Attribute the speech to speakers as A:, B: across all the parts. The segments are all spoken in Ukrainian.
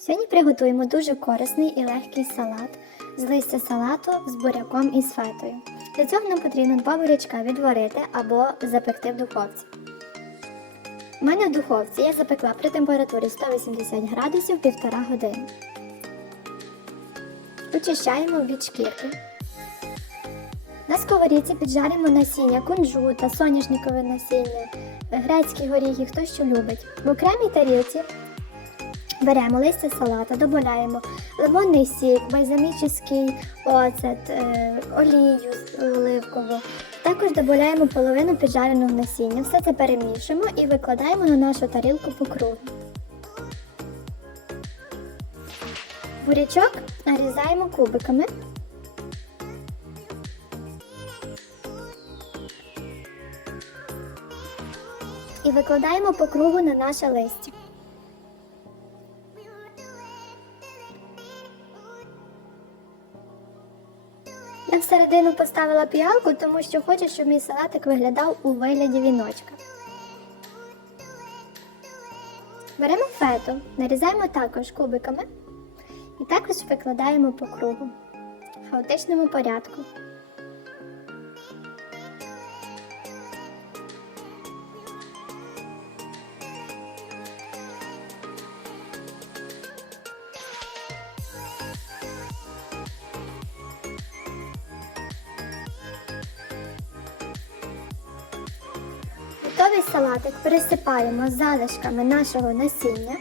A: Сьогодні приготуємо дуже корисний і легкий салат з листя салату з буряком і з фетою. Для цього нам потрібно два бурячка відварити або запекти в духовці. У мене в духовці я запекла при температурі 180 градусів 1,5 години. Очищаємо від шкірки. На сковорідці піджаримо насіння кунжута, соняшникове насіння, грецькі горіхи, хто що любить. В окремій тарілці беремо листя салата, додаємо лимонний сік, бальзамічний оцет, е, олію оливкову. Також додаємо половину піджареного насіння. Все це перемішуємо і викладаємо на нашу тарілку по кругу. Бурячок нарізаємо кубиками. І викладаємо по кругу на наше листя. Я всередину поставила піалку, тому що хочу, щоб мій салатик виглядав у вигляді віночка. Беремо фету, нарізаємо також кубиками і також викладаємо по кругу в хаотичному порядку. Готовий салатик пересипаємо залишками нашого насіння.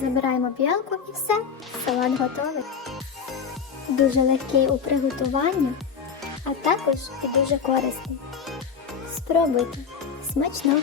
A: Забираємо білку і все, салат готовий. Дуже легкий у приготуванні, а також і дуже корисний. Спробуйте. Смачного!